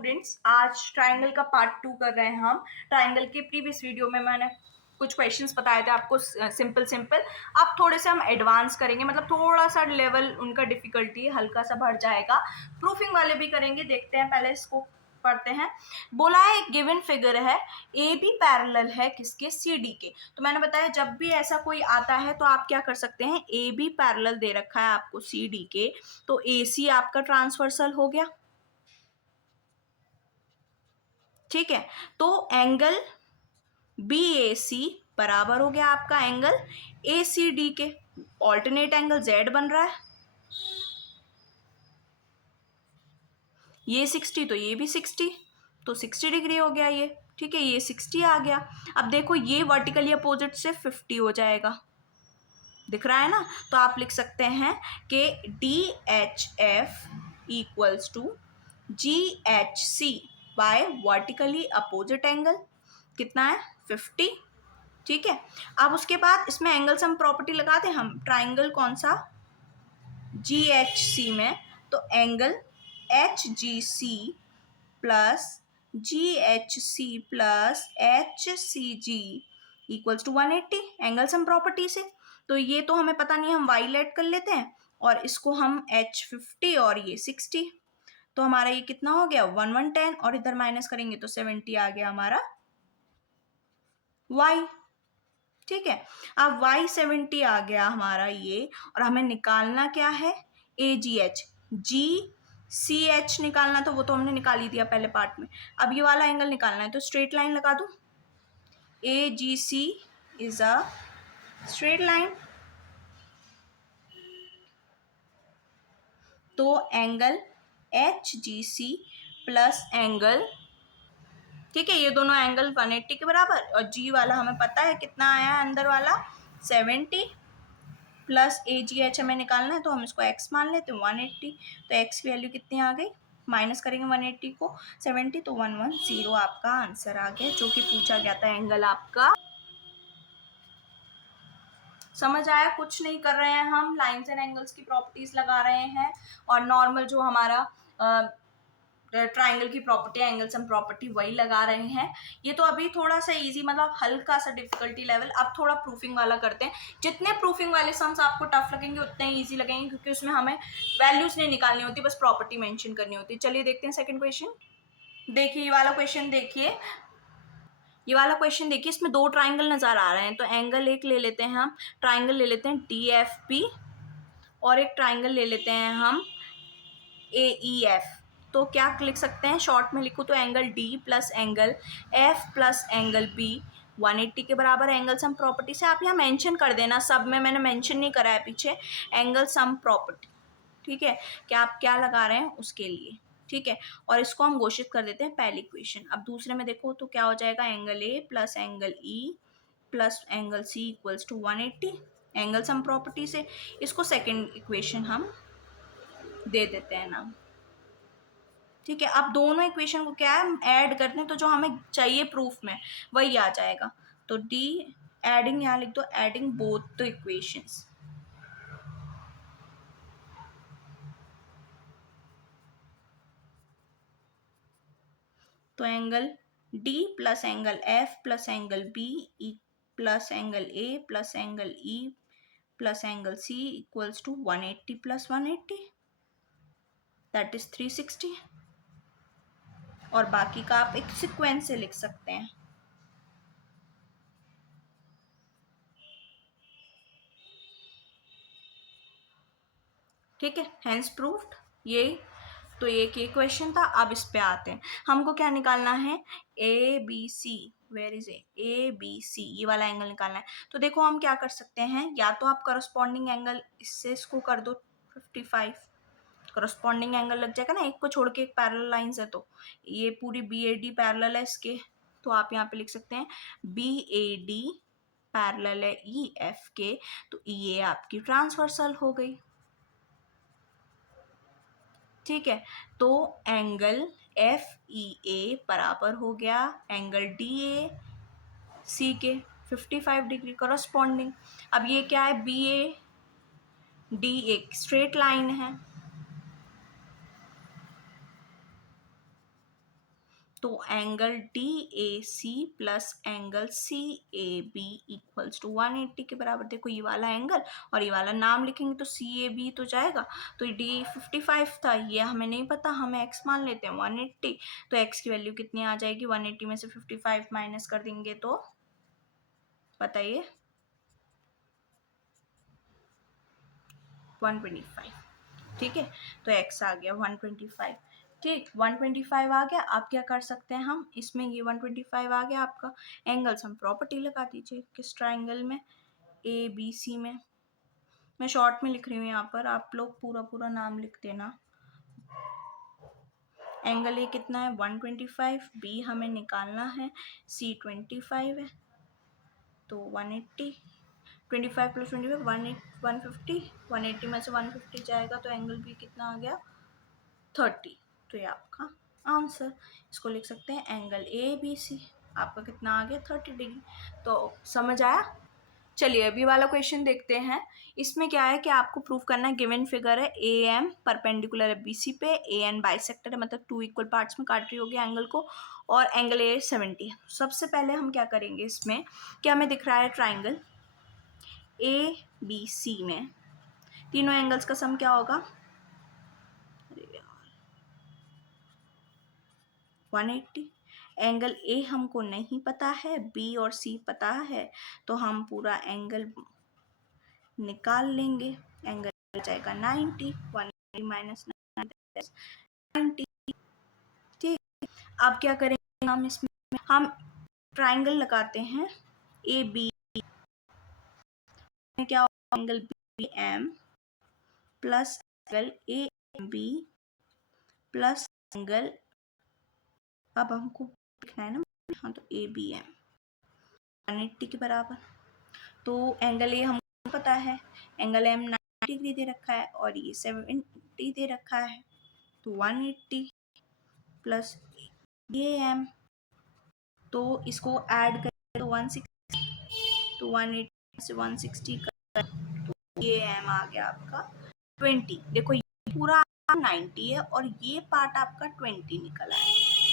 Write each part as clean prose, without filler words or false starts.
Students, आज triangle का part 2 कर रहे हैं हम। ट्राइंगल के प्रीवियस वीडियो में मैंने कुछ क्वेश्चंस बताए थे आपको, सिंपल सिंपल। अब थोड़े से हम एडवांस करेंगे, मतलब थोड़ा सा लेवल उनका डिफिकल्टी हल्का सा बढ़ जाएगा। प्रूफिंग वाले भी करेंगे, देखते हैं, पहले इसको पढ़ते हैं। बोला है एक गिवन फिगर है, ए बी पैरेलल है किसके, सी डी के। तो मैंने बताया जब भी ऐसा कोई आता है तो आप क्या कर सकते हैं, ए बी पैरेलल दे रखा है आपको सी डी के, तो ए सी आपका ट्रांसवर्सल हो गया। ठीक है, तो एंगल बी ए सी बराबर हो गया आपका एंगल ए सी डी के। ऑल्टरनेट एंगल जेड बन रहा है, ये 60 तो ये भी 60, तो 60 डिग्री हो गया ये। ठीक है, ये 60 आ गया। अब देखो ये वर्टिकली अपोजिट से 50 हो जाएगा, दिख रहा है ना। तो आप लिख सकते हैं कि D H F equals to G H C by vertically opposite angle कितना है, 50। ठीक है, अब उसके बाद इसमें एंगल सम प्रॉपर्टी लगा दें हम। ट्राइंगल कौन सा, जी एच सी में, तो angle H G C plus G H C plus H C G equals to 180 angle sum property से। तो ये तो हमें पता नहीं, हम वाई लेट कर लेते हैं और इसको हम एच 50 और ये 60, तो हमारा ये कितना हो गया 110, और इधर माइनस करेंगे तो 70 आ गया हमारा y। ठीक है, अब y70 आ गया हमारा ये, और हमें निकालना क्या है, ए जी एच, जी सी एच निकालना, तो वो तो हमने निकाल ही दिया पहले पार्ट में। अब ये वाला एंगल निकालना है, तो स्ट्रेट लाइन लगा दूं, A G C is a straight line, तो angle H G C plus angle, ठीक है, ये दोनों एंगल 180 के बराबर, और जी वाला हमें पता है कितना आया है अंदर वाला 70, प्लस ए जी एच हमें निकालना है, तो हम इसको x मान लेते हैं 180, तो x की वैल्यू कितनी आ गई, माइनस करेंगे 180 को 70, तो 110 आपका आंसर आ गया, जो कि पूछा गया था एंगल आपका। समझ आया, कुछ नहीं कर रहे हैं हम, लाइन्स एंड एंगल्स की प्रॉपर्टीज लगा रहे हैं, और नॉर्मल जो हमारा ट्राइंगल की प्रॉपर्टी, एंगल सम प्रॉपर्टी, वही लगा रहे हैं। ये तो अभी थोड़ा सा इजी, मतलब हल्का सा डिफिकल्टी लेवल। अब थोड़ा प्रूफिंग वाला करते हैं। जितने प्रूफिंग वाले सम्स आपको टफ लगेंगे उतने ही ईजी लगेंगे, क्योंकि उसमें हमें वैल्यूज नहीं निकालनी होती, बस प्रॉपर्टी मेंशन करनी होती है। चलिए देखते हैं सेकंड क्वेश्चन। देखिए ये वाला क्वेश्चन, देखिए ये वाला क्वेश्चन देखिए, इसमें दो ट्राइंगल नजर आ रहे हैं, तो एंगल एक ले लेते हैं हम, ट्राइंगल ले लेते हैं डी एफ पी, और एक ट्राइंगल ले लेते हैं हम ए ई एफ। तो क्या लिख सकते हैं, शॉर्ट में लिखूँ तो angle D plus angle F plus angle B 180 के बराबर एंगल सम प्रॉपर्टी से। आप यहाँ मेंशन कर देना, सब में मैंने मेंशन नहीं करा है पीछे, एंगल सम प्रॉपर्टी। ठीक है, क्या आप क्या लगा रहे हैं उसके लिए। ठीक है, और इसको हम घोषित कर देते हैं पहली इक्वेशन। अब दूसरे में देखो तो क्या हो जाएगा, angle A plus angle E plus angle C equals to 180 angle sum property से। इसको सेकेंड इक्वेशन हम दे देते हैं नाम। ठीक है, अब दोनों इक्वेशन को क्या है, ऐड करते हैं, तो जो हमें चाहिए प्रूफ में वही आ जाएगा। तो डी एडिंग, यहाँ लिख दो एडिंग बोथ द इक्वेशंस। तो angle D plus angle F plus angle B plus angle A plus angle E plus angle C equals to 180 plus 180, that is 360। और बाकी का आप एक सिक्वेंस से लिख सकते हैं। ठीक है, हैंस प्रूफ्ड। ये तो एक ये क्वेश्चन था। अब इस पे आते हैं, हमको क्या निकालना है, A B C, where is A B C, ये वाला एंगल निकालना है। तो देखो हम क्या कर सकते हैं, या तो आप करस्पॉन्डिंग एंगल इससे इसको कर दो 55, करस्पॉन्डिंग एंगल लग जाएगा ना, एक को छोड़ के एक पैरेलल लाइंस है, तो ये पूरी बी ए डी पैरेलल है इसके, तो आप यहाँ पे लिख सकते हैं बी ए डी पैरेलल है ई एफ के, तो ये आपकी ट्रांसवर्सल हो गई। ठीक है, तो एंगल एफ ई ए बराबर हो गया एंगल डी ए सी के 55 डिग्री करस्पॉन्डिंग। अब ये क्या है, बी ए डी एक स्ट्रेट लाइन है, तो angle DAC plus angle CAB equals to 180 के बराबर। देखो ये वाला एंगल और ये वाला नाम लिखेंगे तो CAB तो जाएगा, तो ये D 55 था, ये हमें नहीं पता, हमें x मान लेते हैं 180, तो x की वैल्यू कितनी आ जाएगी, 180 में से 55 माइनस कर देंगे तो बताइए 125। ठीक है, तो x आ गया 125। ठीक, 125 आ गया। आप क्या कर सकते हैं, हम इसमें ये 125 आ गया आपका, एंगल सम प्रॉपर्टी लगा दीजिए किस ट्राइंगल में, ABC में। मैं शॉर्ट में लिख रही हूँ यहाँ पर, आप लोग पूरा पूरा नाम लिख देना। एंगल ए कितना है 125, बी हमें निकालना है, C 25 है, तो 180, 25 प्लस 25 150, 180 में से 150 जाएगा तो एंगल बी कितना आ गया 30। तो ये आपका आंसर, इसको लिख सकते हैं एंगल ABC आपका कितना आ गया 30 डिग्री। तो समझ आया। चलिए अभी वाला क्वेश्चन देखते हैं। इसमें क्या है कि आपको प्रूव करना है, गिवन फिगर है AM परपेंडिकुलर है BC पे, AN बाइसेक्टर है, मतलब 2 इक्वल पार्ट्स में काट रही होगी एंगल को, और एंगल A 70 है। सबसे पहले हम क्या करेंगे, इसमें क्या हमें दिख रहा है ट्राइंगल ABC में तीनों एंगल्स का सम क्या होगा, 180। एंगल ए हमको नहीं पता है, बी और सी पता है, तो हम पूरा एंगल निकाल लेंगे। एंगल हो जाएगा 90, 180 माइनस 90। ठीक, अब क्या करेंगे हम, इसमें हम ट्राइंगल लगाते हैं ए बी, क्या होगा angle B M plus angle A B plus angle, अब हमको लिखना है ना, हाँ तो ए बी एम 180 के बराबर। तो एंगल ए हमको पता है, एंगल एम 90 डिग्री दे रखा है और ये 70 दे रखा है, तो 180 प्लस ये एम, तो इसको ऐड करें तो 160, तो 180 से 160 का, तो ये एम आ गया आपका 20। देखो ये पूरा 90 है और ये पार्ट आपका 20 निकला है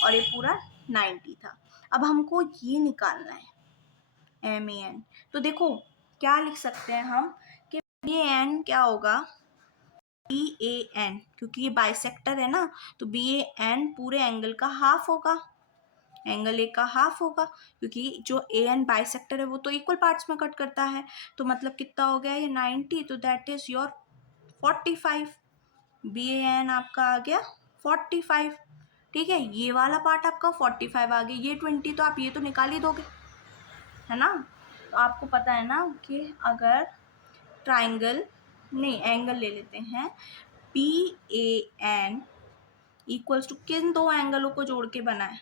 और ये पूरा 90 था। अब हमको ये निकालना है MAN, तो देखो क्या लिख सकते हैं हम कि BAN क्या होगा, BAN, क्योंकि ये बाइसेक्टर है ना, तो BAN पूरे एंगल का हाफ होगा, एंगल ए का हाफ होगा, क्योंकि जो AN बाइसेक्टर है वो तो इक्वल पार्ट्स में कट करता है, तो मतलब कितना हो गया ये 90, तो दैट इज योर 45। BAN आपका आ गया 45। ठीक है, ये वाला पार्ट आपका 45 आ गया, ये 20 तो आप ये तो निकाल ही दोगे, है ना। तो आपको पता है ना कि अगर ट्राइंगल, नहीं एंगल ले लेते हैं, BAN इक्वल्स टू किन दो एंगलों को जोड़ के बना है,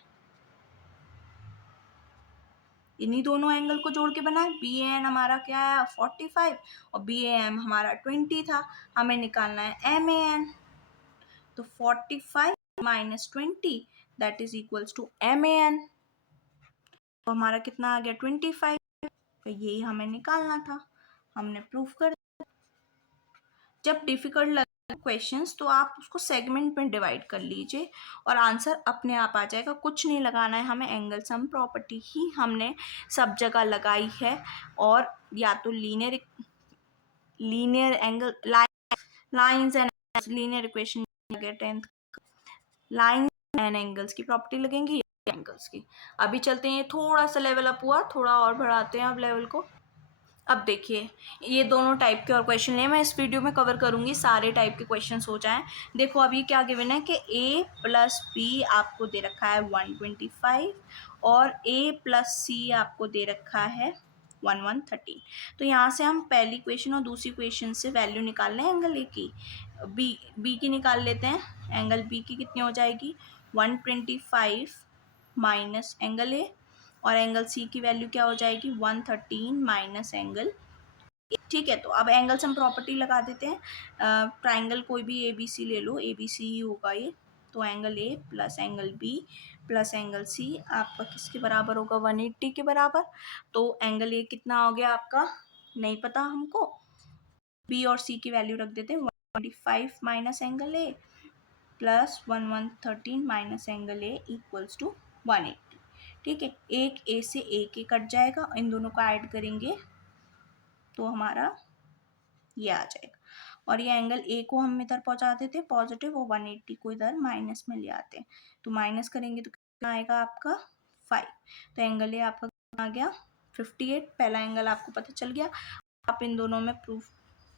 इन्हीं दोनों एंगल को जोड़ के बना है। BAN हमारा क्या है 45 और BAM हमारा 20 था, हमें निकालना है MAN, तो 45 minus 20 that is equals to MAN, तो हमारा कितना आ गया 25। तो यही हमें निकालना था, हमने प्रूफ कर। जब डिफिकल्ट लगे क्वेश्चंस तो आप उसको सेगमेंट में डिवाइड कर लीजिए और आंसर अपने आप आ जाएगा, कुछ नहीं लगाना है हमें, एंगल सम प्रॉपर्टी ही हमने सब जगह लगाई है, और या तो linear angle lines and linear equation 10th line and angles की प्रॉपर्टी लगेंगी, एंगल्स की। अभी चलते हैं, थोड़ा सा लेवल अप हुआ, थोड़ा और बढ़ाते हैं अब लेवल को। अब देखिए ये दोनों टाइप के और क्वेश्चन हैं, मैं इस वीडियो में कवर करूंगी सारे टाइप के क्वेश्चन हो जाएं। देखो अभी क्या गिवन है कि A प्लस बी आपको दे रखा है 125 और A प्लस सी आपको दे रखा है 113। तो यहाँ से हम पहली क्वेश्चन और दूसरी क्वेश्चन से वैल्यू निकाल लें एंगल ए की, बी की निकाल लेते हैं। एंगल बी की कितनी हो जाएगी 125 माइनस एंगल ए, और एंगल सी की वैल्यू क्या हो जाएगी 113 माइनस एंगल। ठीक है, तो अब एंगल सम प्रॉपर्टी लगा देते हैं। ट्राइंगल कोई भी ABC ले लो, ABC ही होगा ये, तो angle A plus angle B plus angle C आपका किसके बराबर होगा 180 के बराबर। तो एंगल ए कितना हो गया आपका, नहीं पता हमको, बी और सी की वैल्यू रख देते हैं 125 minus angle A plus 113 minus angle A equals to 180। ठीक है, एक ए से एक कट जाएगा, इन दोनों को ऐड करेंगे तो हमारा ये आ जाएगा, और ये एंगल ए को हम इधर पहुंचा देते हैं पॉजिटिव और 180 को इधर माइनस में ले आते हैं, तो माइनस करेंगे तो कितना आएगा आपका 5। तो एंगल ए आपका कितना आ गया 58। पहला एंगल आपको पता चल गया। आप इन दोनों में प्रूफ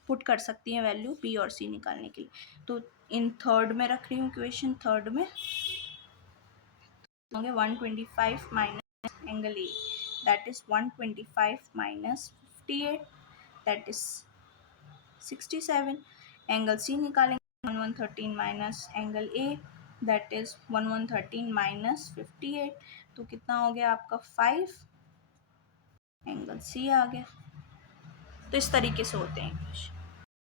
पुट कर सकती हैं वैल्यू बी और सी निकालने के लिए। तो इन थर्ड में रख रही हूँ इक्वेशन, थर्ड में होंगे 125 minus angle A, that is 125 minus 58, that is 67। Angle C निकालेंगे 1113 minus angle A, that is 1113 minus 58, तो कितना हो गया आपका 5, एंगल सी आ गया। तो इस तरीके से होते हैं इक्वेशन।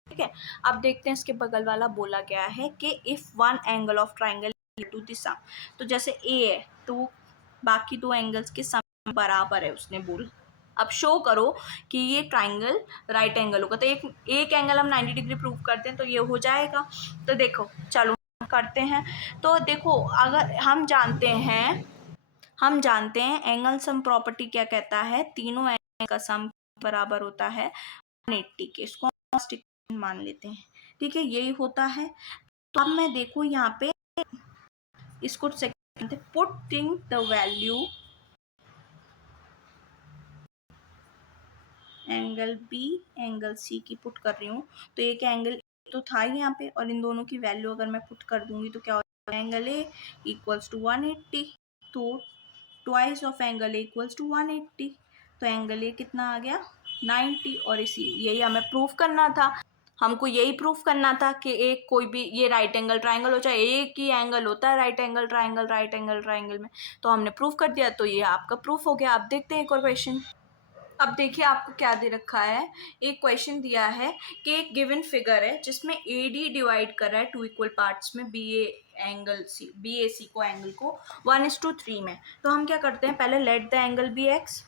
ठीक है, अब देखते हैं इसके बगल वाला बोला गया है कि if one angle of triangle to the sum, तो जैसे ए है तो बाकी दो एंगल्स के सम बराबर है उसने बोला। अब शो करो कि ये ट्राइंगल राइट एंगल होगा, तो एक एंगल हम 90 डिग्री प्रूव करते हैं तो ये हो जाएगा। तो देखो चलो करते हैं। तो देखो अगर हम जानते हैं एंगल सम प्रॉपर्टी क्या कहता है, तीनों एंगल का सम बराबर होता है 180 के, इसको मान लेते हैं। ठीक है, यही होता है। तो अब मैं देखो यहाँ पे इसको second putting the value angle B angle C की पुट कर रही हूँ, तो एक एंगल तो था ही यहाँ पे, और इन दोनों की वैल्यू अगर मैं पुट कर दूंगी तो क्या होगा, एंगल ए इक्वल्स टू 180, तो twice of angle A equals to 180, तो एंगल ए कितना आ गया 90। और यही हमें प्रूफ करना था, हमको यही प्रूफ करना था कि एक कोई भी ये राइट एंगल ट्राइंगल हो, चाहे एक ही एंगल होता है राइट एंगल ट्राइंगल में, तो हमने प्रूफ कर दिया, तो ये आपका प्रूफ हो गया। आप देखते हैं एक और क्वेश्चन। अब देखिए आपको क्या दे रखा है, एक क्वेश्चन दिया है कि एक गिवन फिगर है जिसमें ए डी डिवाइड कर रहा है टू इक्वल पार्ट्स में बी ए सी को एंगल को 1:3 में। तो हम क्या करते हैं, पहले let the angle B X,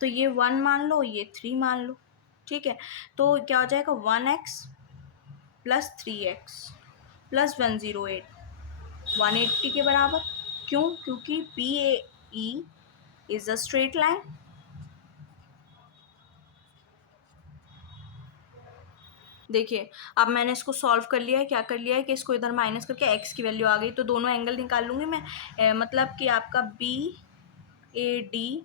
तो ये 1 मान लो, ये 3 मान लो। ठीक है, तो क्या हो जाएगा 1x प्लस 3x प्लस 108 180 के बराबर। क्यों? क्योंकि B A E is a straight line. देखिए अब मैंने इसको सॉल्व कर लिया है, क्या कर लिया है कि इसको इधर माइनस करके x की वैल्यू आ गई, तो दोनों एंगल निकाल लूँगी मैं। मतलब कि आपका बी ए डी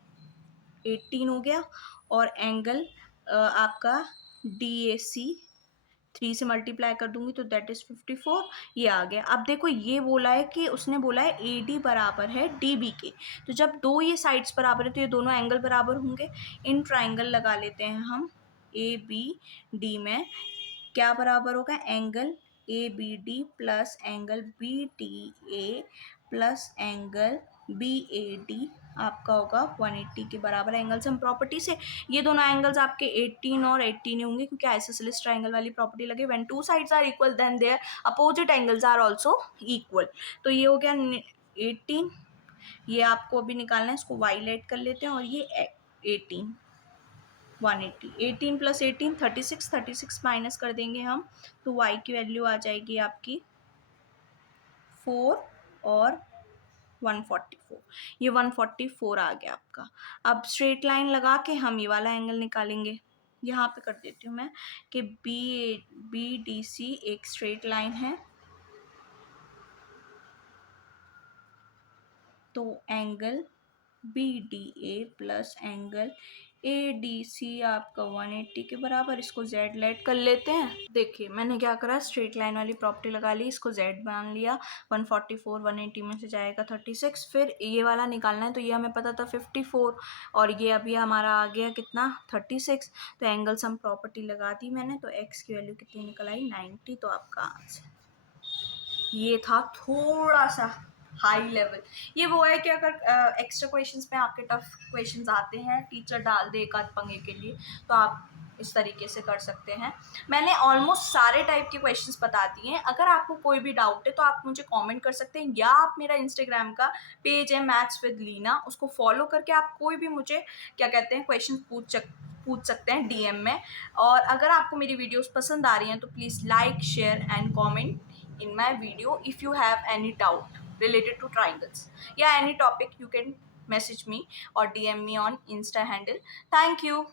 18 हो गया, और एंगल आपका डी ए सी 3 से मल्टीप्लाई कर दूंगी तो दैट इज 54, ये आ गया। अब देखो ये बोला है कि उसने बोला है ए डी बराबर है डी बी के, तो जब दो ये साइड्स बराबर है तो ये दोनों एंगल बराबर होंगे। इन ट्राइंगल लगा लेते हैं हम ए बी डी में, क्या बराबर होगा, angle A B D plus angle B D A plus angle B A D आपका होगा 180 के बराबर। एंगल सम प्रॉपर्टी से ये दोनों एंगल्स आपके 18 और 18 होंगे, क्योंकि आइसोसेलेस ट्राइंगल वाली प्रॉपर्टी लगे, when two sides are equal then their opposite angles are also equal. तो ये हो गया 18, ये आपको अभी निकालना है, इसको वाइलेट कर लेते हैं, और ये 18 180, 18 प्लस 18 36, 36 माइनस कर देंगे हम, तो y की वैल्यू आ जाएगी आपकी 4 और 144, ये 144 आ गया आपका। अब स्ट्रेट लाइन लगा के हम ये वाला एंगल निकालेंगे। यहाँ पे कर देती हूँ मैं कि बी डी सी एक स्ट्रेट लाइन है, तो angle B D A plus angle A D C आपका 180 के बराबर, इसको z लेट कर लेते हैं। देखिए मैंने क्या करा, स्ट्रेट लाइन वाली प्रॉपर्टी लगा ली, इसको z मान लिया, 144 180 में से जाएगा 36, फिर ये वाला निकालना है, तो ये हमें पता था 54, और ये अभी हमारा आ गया कितना 36, तो एंगल सम प्रॉपर्टी लगा दी मैंने, तो x की वैल्यू कितनी निकल आई 90, तो आपका आंसर ये था। थोड़ा सा हाई लेवल, ये वो है कि अगर एक्स्ट्रा क्वेश्चंस में आपके टफ क्वेश्चंस आते हैं, टीचर डाल दे एक आध पंगे के लिए, तो आप इस तरीके से कर सकते हैं। मैंने ऑलमोस्ट सारे टाइप के क्वेश्चंस बता दिए हैं। अगर आपको कोई भी डाउट है तो आप मुझे कमेंट कर सकते हैं, या आप मेरा इंस्टाग्राम का पेज है मैथ्स विद लीना, उसको फॉलो करके आप कोई भी मुझे क्या कहते हैं क्वेश्चन पूछ सकते हैं डीएम में। और अगर आपको मेरी वीडियोस पसंद आ रही हैं तो please like share and comment in my video. If you have any doubt related to triangles, yeah, any topic, you can message me or DM me on Insta handle. Thank you.